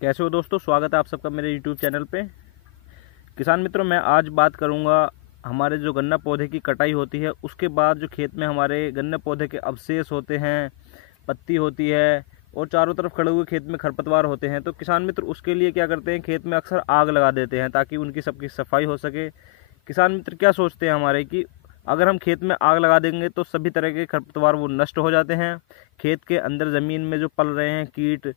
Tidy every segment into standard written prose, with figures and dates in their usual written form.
कैसे हो दोस्तों, स्वागत है आप सबका मेरे यूट्यूब चैनल पे। किसान मित्रों, मैं आज बात करूंगा हमारे जो गन्ना पौधे की कटाई होती है उसके बाद जो खेत में हमारे गन्ने पौधे के अवशेष होते हैं, पत्ती होती है और चारों तरफ खड़े हुए खेत में खरपतवार होते हैं। तो किसान मित्र उसके लिए क्या करते हैं, खेत में अक्सर आग लगा देते हैं ताकि उनकी सबकी सफाई हो सके। किसान मित्र क्या सोचते हैं हमारे कि अगर हम खेत में आग लगा देंगे तो सभी तरह के खरपतवार वो नष्ट हो जाते हैं। खेत के अंदर ज़मीन में जो पल रहे हैं कीट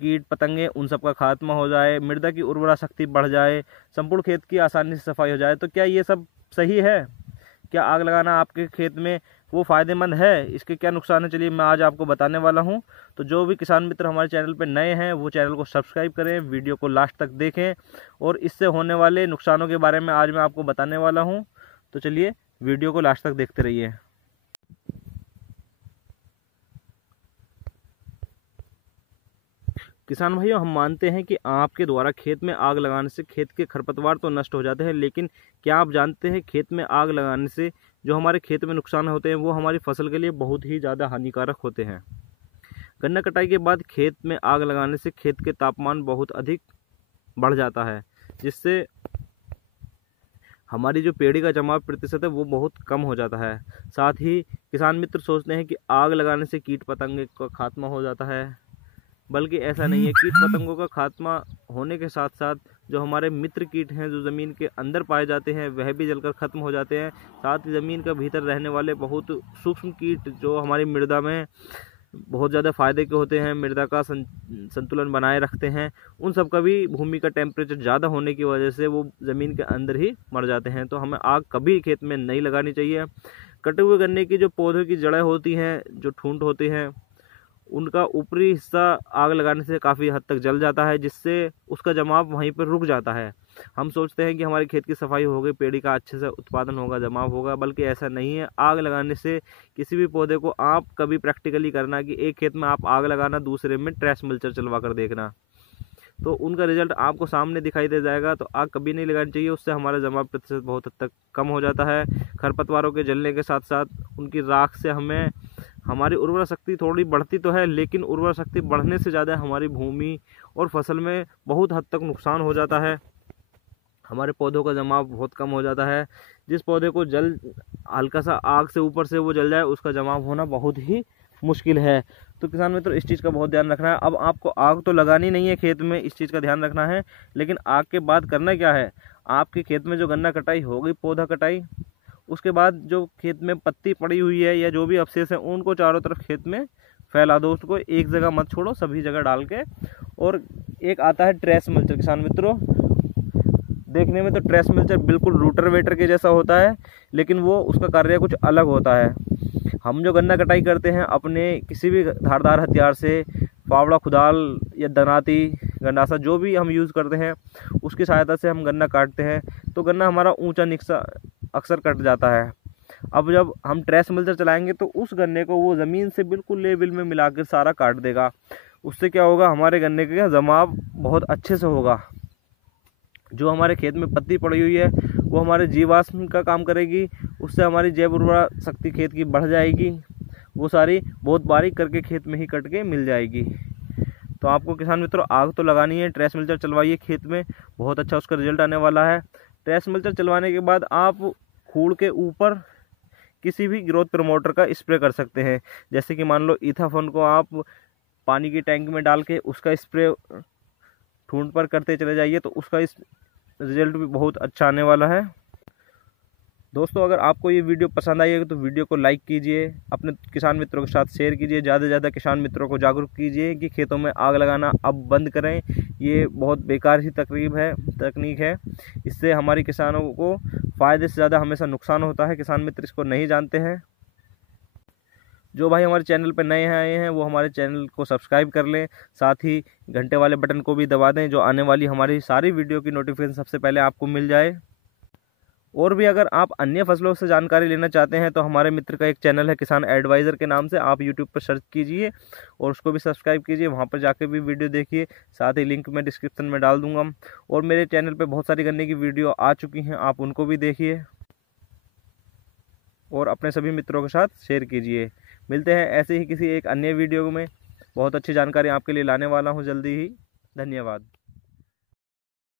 कीट पतंगे, उन सब का खात्मा हो जाए, मृदा की उर्वरा शक्ति बढ़ जाए, संपूर्ण खेत की आसानी से सफाई हो जाए। तो क्या ये सब सही है? क्या आग लगाना आपके खेत में वो फ़ायदेमंद है? इसके क्या नुकसान है, चलिए मैं आज आपको बताने वाला हूं। तो जो भी किसान मित्र हमारे चैनल पर नए हैं वो चैनल को सब्सक्राइब करें, वीडियो को लास्ट तक देखें और इससे होने वाले नुकसानों के बारे में आज मैं आपको बताने वाला हूँ। तो चलिए वीडियो को लास्ट तक देखते रहिए। किसान भाइयों, हम मानते हैं कि आपके द्वारा खेत में आग लगाने से खेत के खरपतवार तो नष्ट हो जाते हैं, लेकिन क्या आप जानते हैं खेत में आग लगाने से जो हमारे खेत में नुकसान होते हैं वो हमारी फसल के लिए बहुत ही ज़्यादा हानिकारक होते हैं। गन्ना कटाई के बाद खेत में आग लगाने से खेत के तापमान बहुत अधिक बढ़ जाता है, जिससे हमारी जो पेड़ी का जमाव प्रतिशत है वो बहुत कम हो जाता है। साथ ही किसान मित्र सोचते हैं कि आग लगाने से कीट पतंगे का खात्मा हो जाता है, बल्कि ऐसा नहीं है। कीट पतंगों का खात्मा होने के साथ साथ जो हमारे मित्र कीट हैं जो ज़मीन के अंदर पाए जाते हैं वह भी जलकर ख़त्म हो जाते हैं। साथ ही ज़मीन का भीतर रहने वाले बहुत सूक्ष्म कीट जो हमारी मृदा में बहुत ज़्यादा फ़ायदे के होते हैं, मृदा का संतुलन बनाए रखते हैं, उन सब का भी भूमि का टेम्परेचर ज़्यादा होने की वजह से वो ज़मीन के अंदर ही मर जाते हैं। तो हमें आग कभी खेत में नहीं लगानी चाहिए। कटे हुए गन्ने की जो पौधों की जड़ें होती हैं, जो ठूंठ होती हैं, उनका ऊपरी हिस्सा आग लगाने से काफ़ी हद तक जल जाता है, जिससे उसका जमाव वहीं पर रुक जाता है। हम सोचते हैं कि हमारे खेत की सफाई हो गई, पेड़ी का अच्छे से उत्पादन होगा, जमाव होगा, बल्कि ऐसा नहीं है। आग लगाने से किसी भी पौधे को आप कभी प्रैक्टिकली करना कि एक खेत में आप आग लगाना, दूसरे में ट्रेस मल्चर चलवा कर देखना, तो उनका रिजल्ट आपको सामने दिखाई दे जाएगा। तो आग कभी नहीं लगानी चाहिए, उससे हमारा जमाव प्रतिशत बहुत हद तक कम हो जाता है। खरपतवारों के जलने के साथ साथ उनकी राख से हमें हमारी उर्वरा शक्ति थोड़ी बढ़ती तो है, लेकिन उर्वरा शक्ति बढ़ने से ज़्यादा हमारी भूमि और फसल में बहुत हद तक नुकसान हो जाता है। हमारे पौधों का जमाव बहुत कम हो जाता है। जिस पौधे को जल हल्का सा आग से ऊपर से वो जल जाए, उसका जमाव होना बहुत ही मुश्किल है। तो किसान मित्रों, इस चीज़ का बहुत ध्यान रखना है। अब आपको आग तो लगानी नहीं है खेत में, इस चीज़ का ध्यान रखना है, लेकिन आग के बाद करना क्या है, आपके खेत में जो गन्ना कटाई हो गई, पौधा कटाई, उसके बाद जो खेत में पत्ती पड़ी हुई है या जो भी अवशेष है उनको चारों तरफ खेत में फैला दो। उसको एक जगह मत छोड़ो, सभी जगह डाल के। और एक आता है ट्रेस मल्चर। किसान मित्रों, देखने में तो ट्रेस मल्चर बिल्कुल रूटर वेटर के जैसा होता है, लेकिन वो उसका कार्य कुछ अलग होता है। हम जो गन्ना कटाई करते हैं अपने किसी भी धारदार हथियार से, फावड़ा, खुदाल या दनाती, गंडासा, जो भी हम यूज़ करते हैं उसकी सहायता से हम गन्ना काटते हैं, तो गन्ना हमारा ऊंचा नीचा अक्सर कट जाता है। अब जब हम ट्रेस मल्चर चलाएंगे तो उस गन्ने को वो ज़मीन से बिल्कुल लेवल में मिलाकर सारा काट देगा। उससे क्या होगा, हमारे गन्ने का जमाव बहुत अच्छे से होगा। जो हमारे खेत में पत्ती पड़ी हुई है वो हमारे जीवाश्म का काम करेगी, उससे हमारी जैव उर्वरा शक्ति खेत की बढ़ जाएगी, वो सारी बहुत बारीक करके खेत में ही कट के मिल जाएगी। तो आपको किसान मित्रों आग तो लगानी है, ट्रेस मल्चर चलवाइए खेत में, बहुत अच्छा उसका रिजल्ट आने वाला है। ट्रेस मल्चर चलवाने के बाद आप खूड़ के ऊपर किसी भी ग्रोथ प्रमोटर का स्प्रे कर सकते हैं। जैसे कि मान लो इथाफोन को आप पानी की टैंक में डाल के उसका स्प्रे ठूंठ पर करते चले जाइए, तो उसका इस रिजल्ट भी बहुत अच्छा आने वाला है। दोस्तों, अगर आपको ये वीडियो पसंद आई है तो वीडियो को लाइक कीजिए, अपने किसान मित्रों के साथ शेयर कीजिए, ज़्यादा से ज़्यादा किसान मित्रों को जागरूक कीजिए कि खेतों में आग लगाना अब बंद करें। ये बहुत बेकार ही तकनीक है। इससे हमारी किसानों को फ़ायदे से ज़्यादा हमेशा नुकसान होता है। किसान मित्र इसको नहीं जानते हैं। जो भाई हमारे चैनल पर नए आए हैं वो हमारे चैनल को सब्सक्राइब कर लें, साथ ही घंटे वाले बटन को भी दबा दें, जो आने वाली हमारी सारी वीडियो की नोटिफिकेशन सबसे पहले आपको मिल जाए। और भी अगर आप अन्य फसलों से जानकारी लेना चाहते हैं तो हमारे मित्र का एक चैनल है किसान एडवाइज़र के नाम से, आप यूट्यूब पर सर्च कीजिए और उसको भी सब्सक्राइब कीजिए, वहाँ पर जाके भी वीडियो देखिए। साथ ही लिंक मैं डिस्क्रिप्शन में डाल दूँगा। और मेरे चैनल पर बहुत सारी गन्ने की वीडियो आ चुकी हैं, आप उनको भी देखिए और अपने सभी मित्रों के साथ शेयर कीजिए। मिलते हैं ऐसे ही किसी एक अन्य वीडियो में, बहुत अच्छी जानकारी आपके लिए लाने वाला हूँ जल्दी ही। धन्यवाद।